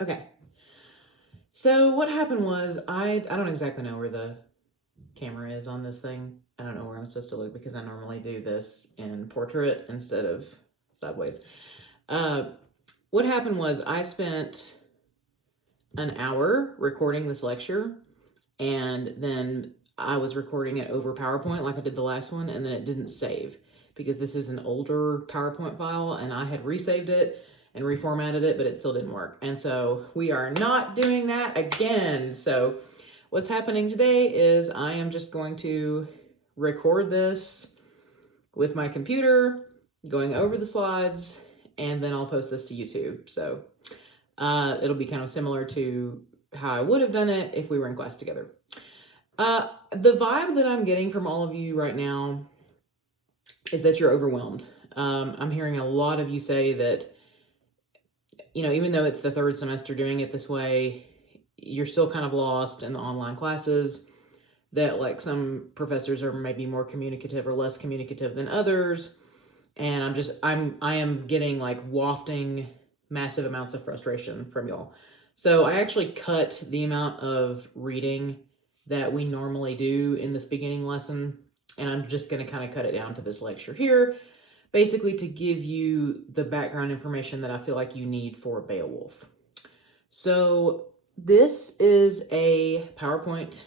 Okay. So what happened was I don't exactly know where the camera is on this thing. I don't know where I'm supposed to look because I normally do this in portrait instead of sideways. Uh, what happened was I spent an hour recording this lecture, and then I was recording it over PowerPoint like I did the last one, and then it didn't save because this is an older PowerPoint file, and I had resaved it and reformatted it, but it still didn't work. And so we are not doing that again. So what's happening today is I am just going to record this with my computer, going over the slides, and then I'll post this to YouTube. So it'll be kind of similar to how I would have done it if we were in class together. The vibe that I'm getting from all of you right now is that you're overwhelmed. I'm hearing a lot of you say that, even though it's the third semester doing it this way, you're still kind of lost in the online classes, that like some professors are maybe more communicative or less communicative than others. And I am getting like wafting massive amounts of frustration from y'all. So I actually cut the amount of reading that we normally do in this beginning lesson, and I'm just going to kind of cut it down to this lecture here, basically to give you the background information that I feel like you need for Beowulf. So this is a PowerPoint.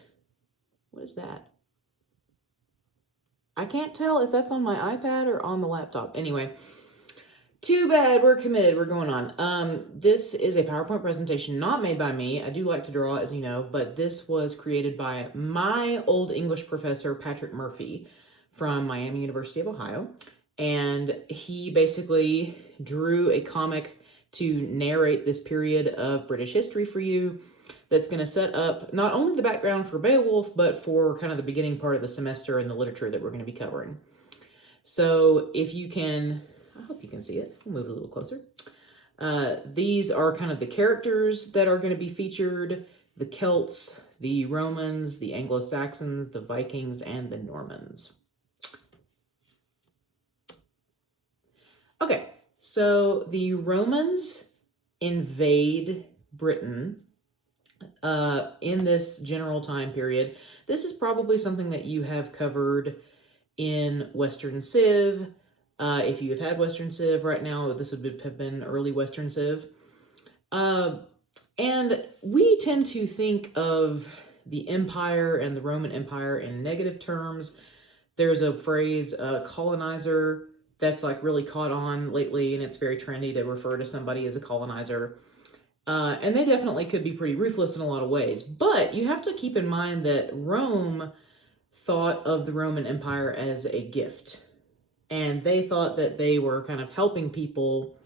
What is that? I can't tell if that's on my iPad or on the laptop. Anyway, too bad, we're committed, we're going on. This is a PowerPoint presentation not made by me. I do like to draw, as you know, but this was created by my old English professor, Patrick Murphy, from Miami University of Ohio. And he basically drew a comic to narrate this period of British history for you that's going to set up not only the background for Beowulf, but for kind of the beginning part of the semester and the literature that we're going to be covering. So if you can, I hope you can see it. We'll move it a little closer. These are kind of the characters that are going to be featured: the Celts, the Romans, the Anglo-Saxons, the Vikings, and the Normans. Okay, so the Romans invade Britain in this general time period. This is probably something that you have covered in Western Civ. If you have had Western Civ right now, this would have been early Western Civ. And we tend to think of the Empire and the Roman Empire in negative terms. There's a phrase, colonizer, that's like really caught on lately, and it's very trendy to refer to somebody as a colonizer. And they definitely could be pretty ruthless in a lot of ways. But you have to keep in mind that Rome thought of the Roman Empire as a gift. And they thought that they were kind of helping people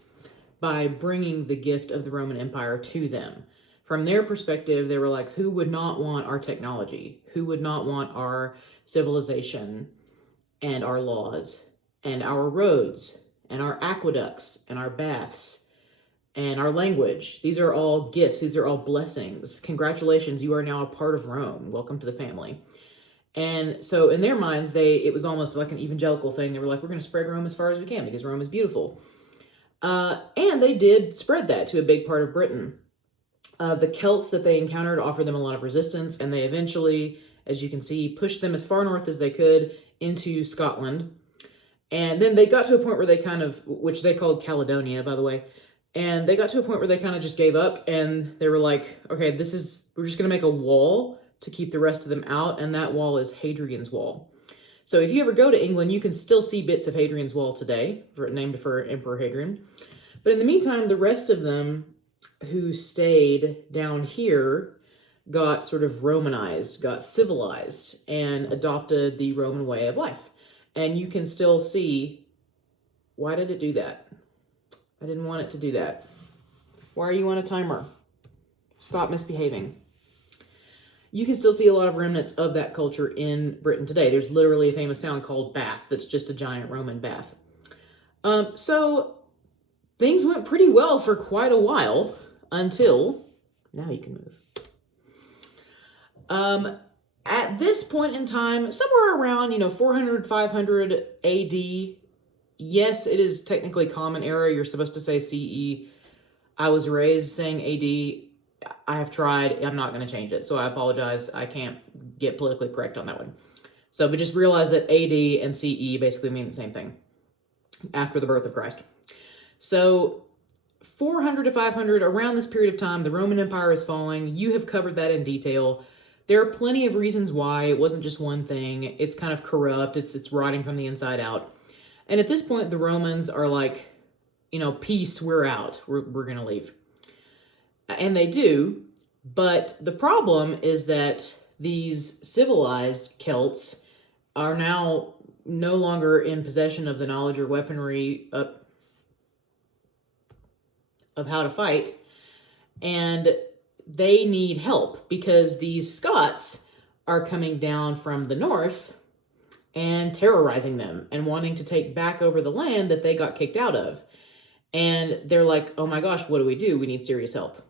by bringing the gift of the Roman Empire to them. From their perspective, they were like, who would not want our technology? Who would not want our civilization and our laws and our roads and our aqueducts and our baths and our language? These are all gifts. These are all blessings. Congratulations, you are now a part of Rome. Welcome to the family. And so in their minds, it was almost like an evangelical thing. They were like, we're going to spread Rome as far as we can because Rome is beautiful. And they did spread that to a big part of Britain. The Celts that they encountered offered them a lot of resistance, and they eventually, as you can see, pushed them as far north as they could into Scotland. And then they got to a point where they kind of, which they called Caledonia, by the way, and they got to a point where they kind of just gave up, and they were like, okay, we're just going to make a wall to keep the rest of them out, and that wall is Hadrian's Wall. So if you ever go to England, you can still see bits of Hadrian's Wall today, named for Emperor Hadrian. But in the meantime, the rest of them who stayed down here got sort of Romanized, got civilized, and adopted the Roman way of life. And you can still see, why did it do that? I didn't want it to do that. Why are you on a timer? Stop misbehaving. You can still see a lot of remnants of that culture in Britain today. There's literally a famous town called Bath that's just a giant Roman bath. So things went pretty well for quite a while until, now you can move. At this point in time, somewhere around, 400, 500 AD, yes, it is technically Common Era. You're supposed to say CE. I was raised saying AD. I have tried. I'm not going to change it. So I apologize. I can't get politically correct on that one. So, but just realize that AD and CE basically mean the same thing, after the birth of Christ. So 400 to 500, around this period of time, the Roman Empire is falling. You have covered that in detail. There are plenty of reasons why. It wasn't just one thing. It's kind of corrupt. It's rotting from the inside out. And at this point, the Romans are like, peace, we're out. We're going to leave. And they do. But the problem is that these civilized Celts are now no longer in possession of the knowledge or weaponry of how to fight. And they need help because these Scots are coming down from the north and terrorizing them and wanting to take back over the land that they got kicked out of. And they're like, oh my gosh, what do? We need serious help.